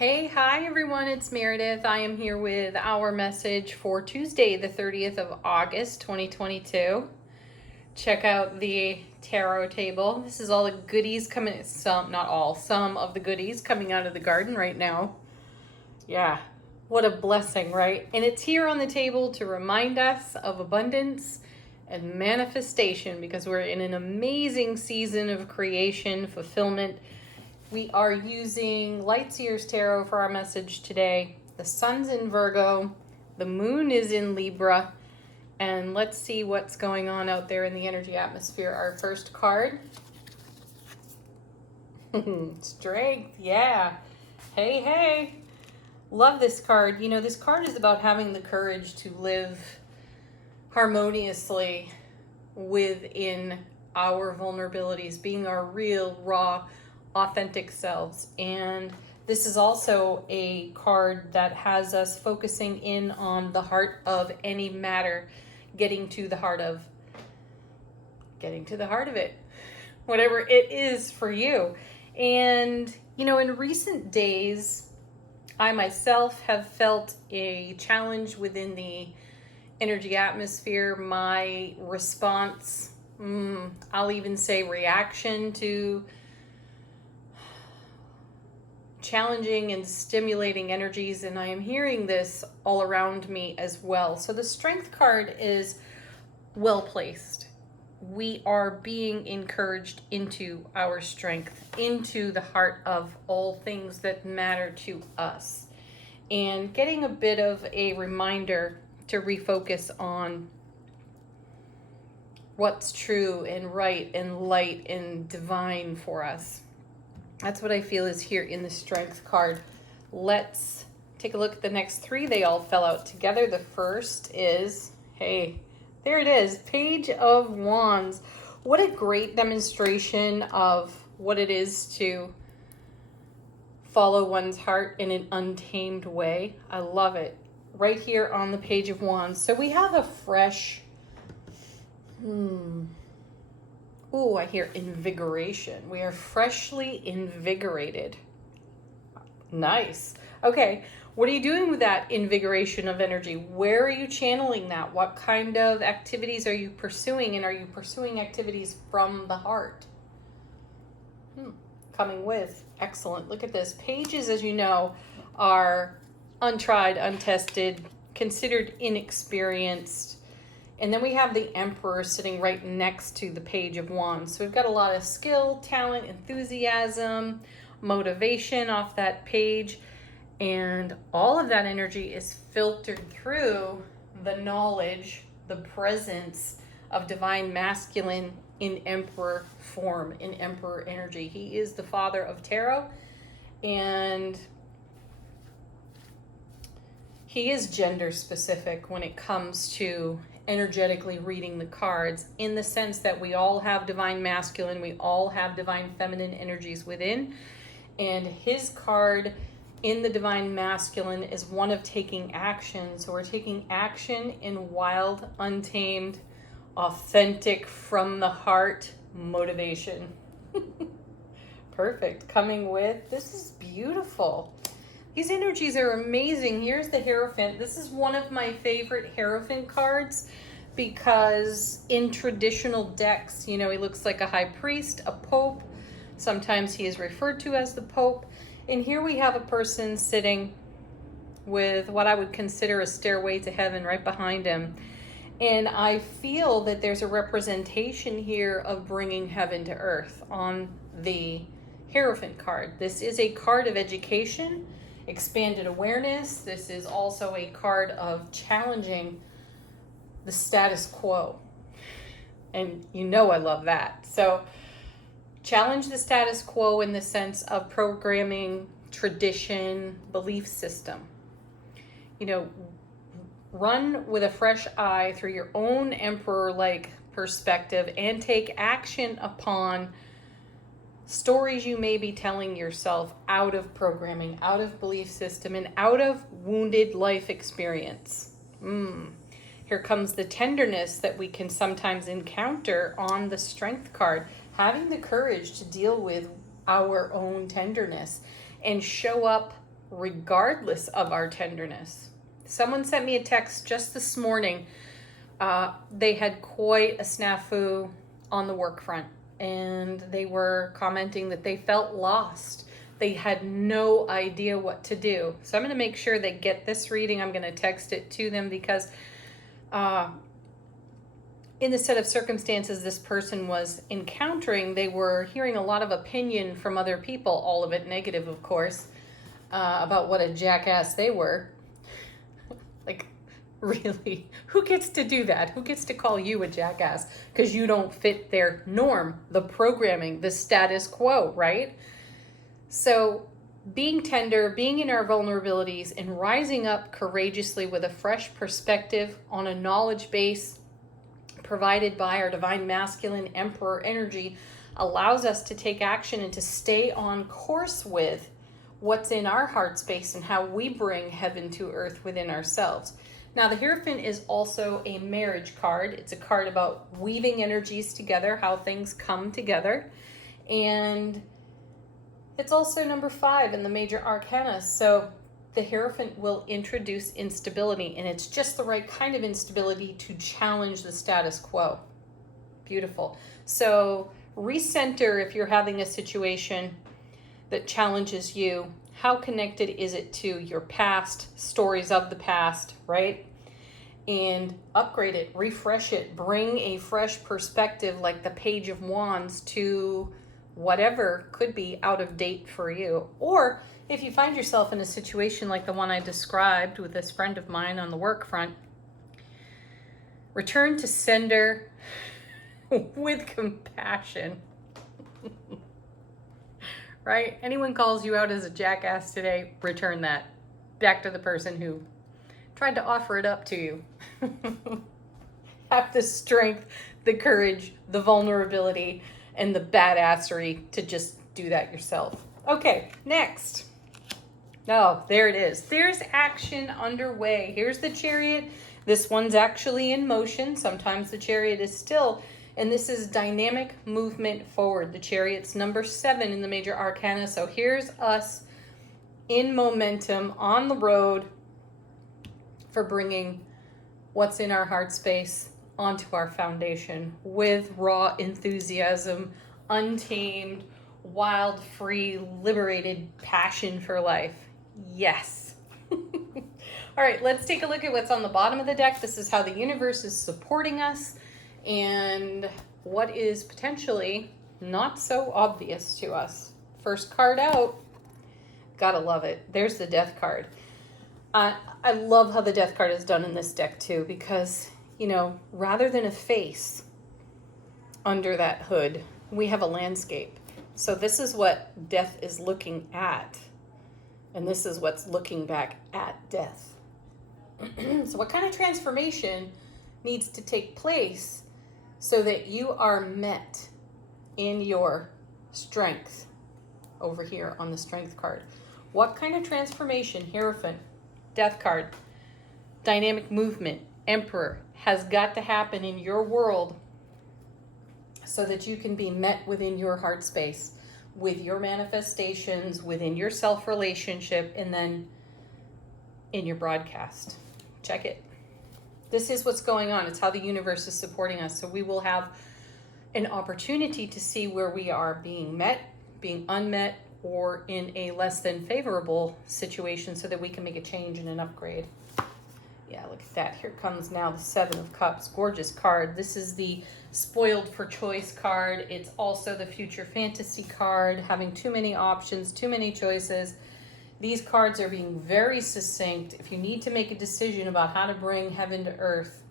Hey, hi everyone, it's Meredith. I am here with our message for Tuesday, the 30th of August, 2022. Check out the tarot table. This is all the goodies coming, not all, some of the goodies coming out of the garden right now. Yeah, what a blessing, right? And it's here on the table to remind us of abundance and manifestation because we're in an amazing season of creation, fulfillment. We are using Lightseer's Tarot for our message today. The sun's in Virgo, the moon is in Libra, and let's see what's going on out there in the energy atmosphere. Our first card, Strength, yeah. Hey, hey. Love this card. You know, this card is about having the courage to live harmoniously within our vulnerabilities, being our real, raw, authentic selves. And this is also a card that has us focusing in on the heart of any matter, getting to the heart of it, whatever it is for you. And you know, in recent days, I myself have felt a challenge within the energy atmosphere. My response, I'll even say reaction to challenging and stimulating energies, and I am hearing this all around me as well. So the Strength card is well placed. We are being encouraged into our strength, into the heart of all things that matter to us, and getting a bit of a reminder to refocus on what's true and right and light and divine for us. That's what I feel is here in the Strength card. Let's take a look at the next three. They all fell out together. The first is, hey, there it is, Page of Wands. What a great demonstration of what it is to follow one's heart in an untamed way. I love it. Right here on the Page of Wands. So we have a fresh, Ooh, I hear invigoration. We are freshly invigorated. Nice. Okay, what are you doing with that invigoration of energy? Where are you channeling that? What kind of activities are you pursuing? And are you pursuing activities from the heart? Coming with. Excellent. Look at this. Pages, as you know, are untried, untested, considered inexperienced. And then we have the Emperor sitting right next to the Page of Wands. So we've got a lot of skill, talent, enthusiasm, motivation off that page. And all of that energy is filtered through the knowledge, the presence of Divine Masculine in Emperor form, in Emperor energy. He is the father of tarot, and he is gender specific when it comes to energetically reading the cards, in the sense that we all have Divine Masculine, we all have Divine Feminine energies within, and his card in the Divine Masculine is one of taking action. So we're taking action in wild, untamed, authentic, from the heart motivation. Perfect. Coming with, this is beautiful. These energies are amazing. Here's the Hierophant. This is one of my favorite Hierophant cards because in traditional decks, you know, he looks like a high priest, a pope. Sometimes he is referred to as the Pope. And here we have a person sitting with what I would consider a stairway to heaven right behind him. And I feel that there's a representation here of bringing heaven to earth on the Hierophant card. This is a card of education, expanded awareness. This is also a card of challenging the status quo. And you know I love that. So challenge the status quo in the sense of programming, tradition, belief system. You know, run with a fresh eye through your own emperor-like perspective and take action upon stories you may be telling yourself out of programming, out of belief system, and out of wounded life experience. Here comes the tenderness that we can sometimes encounter on the Strength card. Having the courage to deal with our own tenderness and show up regardless of our tenderness. Someone sent me a text just this morning. They had quite a snafu on the work front, and they were commenting that they felt lost. They had no idea what to do. So I'm going to make sure they get this reading. I'm going to text it to them because in the set of circumstances this person was encountering, they were hearing a lot of opinion from other people, all of it negative, of course, about what a jackass they were. Like, really? Who gets to do that? Who gets to call you a jackass because you don't fit their norm, the programming, the status quo, right? So being tender, being in our vulnerabilities, and rising up courageously with a fresh perspective on a knowledge base provided by our divine masculine emperor energy allows us to take action and to stay on course with what's in our heart space and how we bring heaven to earth within ourselves. Now, the Hierophant is also a marriage card. It's a card about weaving energies together, how things come together. And it's also number 5 in the major arcana. So the Hierophant will introduce instability, and it's just the right kind of instability to challenge the status quo. Beautiful. So recenter if you're having a situation that challenges you. How connected is it to your past, stories of the past, right? And upgrade it, refresh it, bring a fresh perspective like the Page of Wands to whatever could be out of date for you. Or if you find yourself in a situation like the one I described with this friend of mine on the work front, return to sender with compassion. Right? Anyone calls you out as a jackass today, return that back to the person who tried to offer it up to you. Have the strength, the courage, the vulnerability, and the badassery to just do that yourself. Okay, next. Oh, there it is. There's action underway. Here's the Chariot. This one's actually in motion. Sometimes the Chariot is still. And this is dynamic movement forward. The Chariot's number 7 in the major arcana. So here's us in momentum on the road for bringing what's in our heart space onto our foundation with raw enthusiasm, untamed, wild, free, liberated passion for life. Yes. All right, let's take a look at what's on the bottom of the deck. This is how the universe is supporting us and what is potentially not so obvious to us. First card out. Gotta love it. There's the Death card. I love how the Death card is done in this deck too, because, you know, rather than a face under that hood, we have a landscape. So this is what Death is looking at, and this is what's looking back at Death. So what kind of transformation needs to take place so that you are met in your strength over here on the Strength card? What kind of transformation, Hierophant, Death card, dynamic movement, Emperor, has got to happen in your world so that you can be met within your heart space, with your manifestations, within your self-relationship, and then in your broadcast? Check it. This is what's going on. It's how the universe is supporting us. So we will have an opportunity to see where we are being met, being unmet, or in a less than favorable situation so that we can make a change and an upgrade. Yeah, look at that. Here comes now the 7 of Cups. Gorgeous card. This is the Spoiled for Choice card. It's also the Future Fantasy card, having too many options, too many choices. These cards are being very succinct. If you need to make a decision about how to bring heaven to earth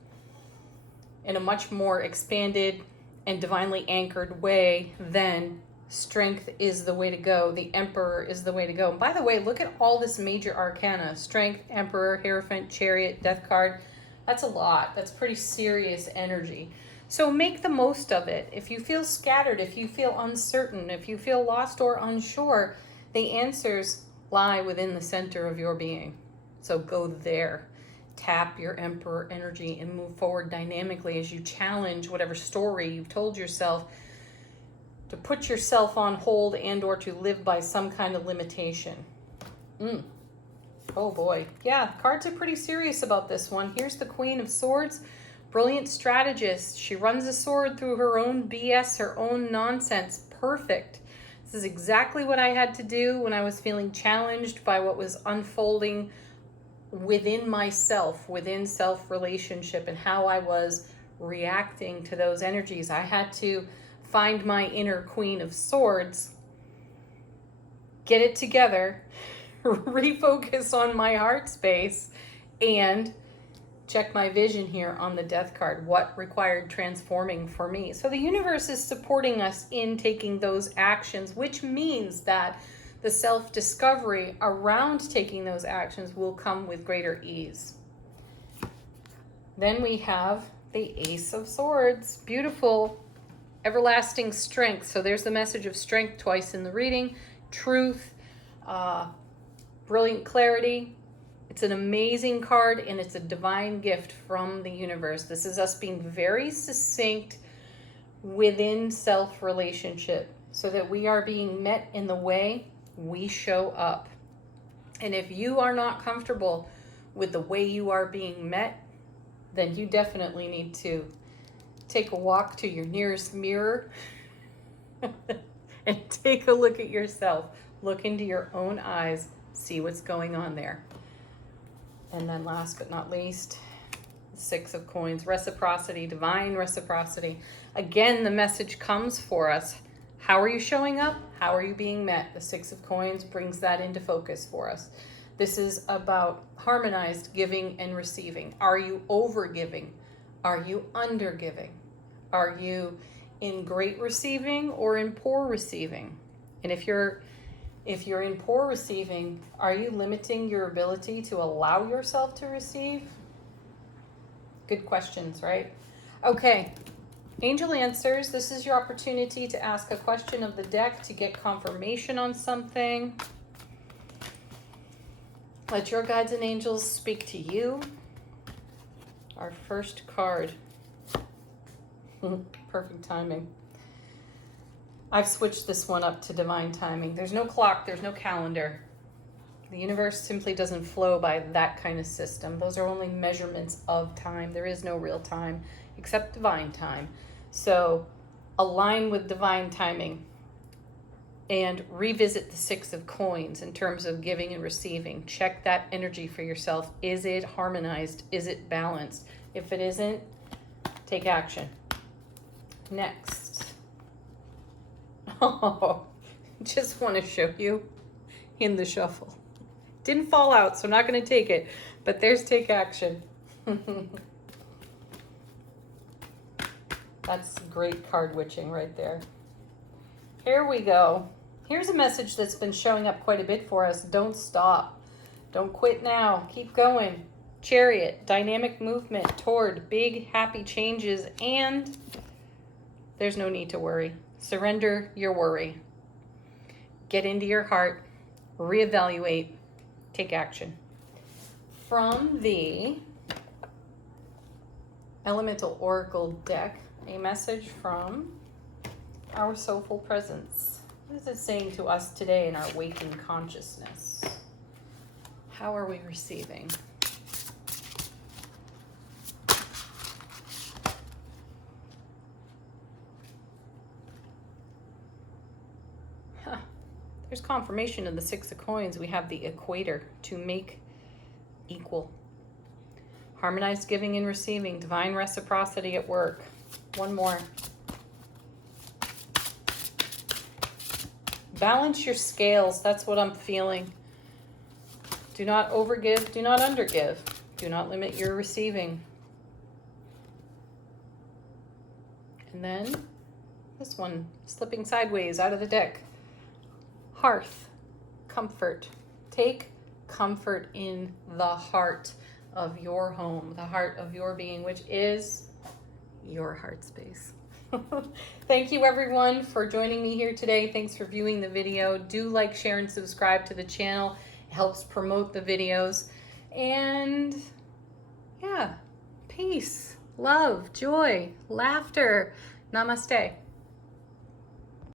in a much more expanded and divinely anchored way, then Strength is the way to go. The Emperor is the way to go. And by the way, look at all this major arcana. Strength, Emperor, Hierophant, Chariot, Death card. That's a lot. That's pretty serious energy. So make the most of it. If you feel scattered, if you feel uncertain, if you feel lost or unsure, the answers lie within the center of your being. So go there. Tap your Emperor energy and move forward dynamically as you challenge whatever story you've told yourself to put yourself on hold and or to live by some kind of limitation. Oh boy. Yeah, cards are pretty serious about this one. Here's the Queen of Swords. Brilliant strategist. She runs a sword through her own BS, her own nonsense. Perfect. This is exactly what I had to do when I was feeling challenged by what was unfolding within myself, within self-relationship, and how I was reacting to those energies. I had to find my inner Queen of Swords, get it together, refocus on my heart space, and check my vision here on the Death card. What required transforming for me? So the universe is supporting us in taking those actions, which means that the self-discovery around taking those actions will come with greater ease. Then we have the Ace of Swords. Beautiful, everlasting strength. So there's the message of strength twice in the reading. Truth, brilliant clarity. It's an amazing card, and it's a divine gift from the universe. This is us being very succinct within self-relationship so that we are being met in the way we show up. And if you are not comfortable with the way you are being met, then you definitely need to take a walk to your nearest mirror and take a look at yourself. Look into your own eyes, see what's going on there. And then last but not least, Six of Coins, reciprocity, divine reciprocity. Again, the message comes for us. How are you showing up? How are you being met? The Six of Coins brings that into focus for us. This is about harmonized giving and receiving. Are you over giving? Are you under giving? Are you in great receiving or in poor receiving? And if you're in poor receiving, are you limiting your ability to allow yourself to receive? Good questions, right? Okay, Angel Answers. This is your opportunity to ask a question of the deck to get confirmation on something. Let your guides and angels speak to you. Our first card. Perfect timing. I've switched this one up to divine timing. There's no clock, there's no calendar. The universe simply doesn't flow by that kind of system. Those are only measurements of time. There is no real time except divine time. So align with divine timing and revisit the Six of Coins in terms of giving and receiving. Check that energy for yourself. Is it harmonized? Is it balanced? If it isn't, take action. Next. Oh, just want to show you in the shuffle. Didn't fall out, so I'm not going to take it. But there's take action. That's great card witching right there. Here we go. Here's a message that's been showing up quite a bit for us. Don't stop. Don't quit now. Keep going. Chariot, dynamic movement toward big, happy changes, and there's no need to worry. Surrender your worry. Get into your heart. Reevaluate. Take action. From the Elemental Oracle deck, a message from our soulful presence. What is it saying to us today in our waking consciousness? How are we receiving? There's confirmation in the Six of Coins. We have the equator, to make equal. Harmonized giving and receiving, divine reciprocity at work. One more. Balance your scales. That's what I'm feeling. Do not overgive, do not undergive. Do not limit your receiving. And then this one, slipping sideways out of the deck. Hearth, comfort. Take comfort in the heart of your home, the heart of your being, which is your heart space. Thank you everyone for joining me here today. Thanks for viewing the video. Do like, share, and subscribe to the channel. It helps promote the videos. And yeah, peace, love, joy, laughter. Namaste.